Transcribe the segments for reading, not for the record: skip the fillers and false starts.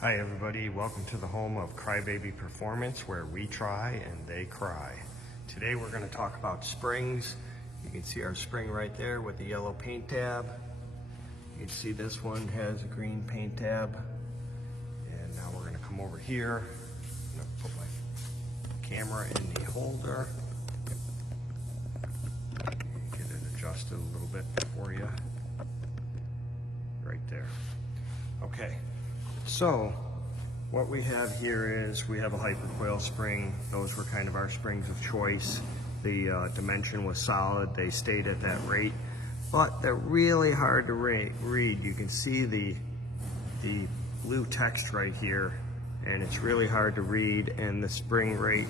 Hi everybody, welcome to the home of Krybaby Performance, where we try and they cry. Today we're going to talk about springs. You can see our spring right there with the yellow paint tab. You can see this one has a green paint tab. And now we're going to come over here. I'm going to put my camera in the holder. Get it adjusted a little bit for you. Right there. Okay. So what we have here is we have a hypercoil spring. Those were kind of our springs of choice. The dimension was solid. They stayed at that rate, but they're really hard to read. You can see the blue text right here, and it's really hard to read. And the spring rate,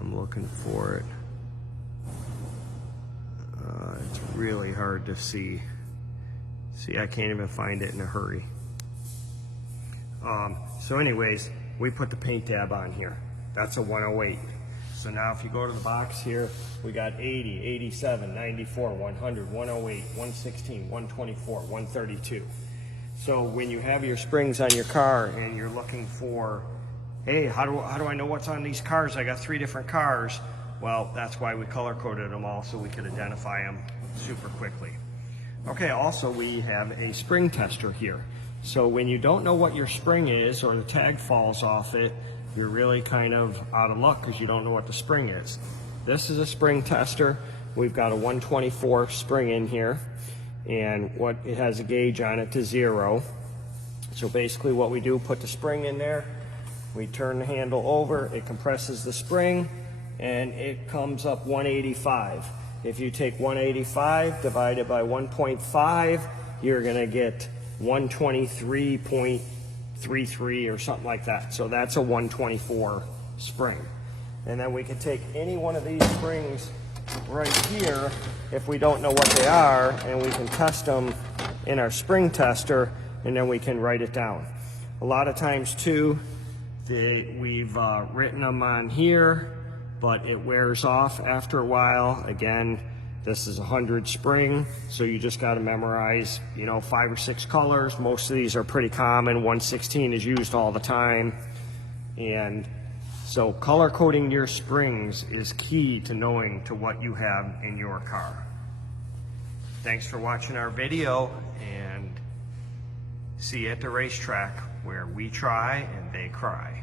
I'm looking for it. It's really hard to see. See, I can't even find it in a hurry. So anyways, we put the paint tab on here. That's a 108. So now if you go to the box here, we got 80, 87, 94, 100, 108, 116, 124, 132. So when you have your springs on your car and you're looking for, hey, how do I know what's on these cars? I got 3 different cars. Well, that's why we color coded them all, so we could identify them super quickly. Okay, also we have a spring tester here. So when you don't know what your spring is, or the tag falls off it, you're really kind of out of luck because you don't know what the spring is. This is a spring tester. We've got a 124 spring in here, and it has a gauge on it to 0. So basically what we do, put the spring in there, we turn the handle over, it compresses the spring, and it comes up 185. If you take 185 divided by 1.5, you're going to get 123.33 or something like that. So that's a 124 spring. And then we can take any one of these springs right here, if we don't know what they are, and we can test them in our spring tester, and then we can write it down. A lot of times too, we've written them on here, but it wears off after a while. Again, this is 100 spring, so you just got to memorize, 5 or 6 colors. Most of these are pretty common. 116 is used all the time. And so color coding your springs is key to knowing to what you have in your car. Thanks for watching our video, and see you at the racetrack, where we try and they cry.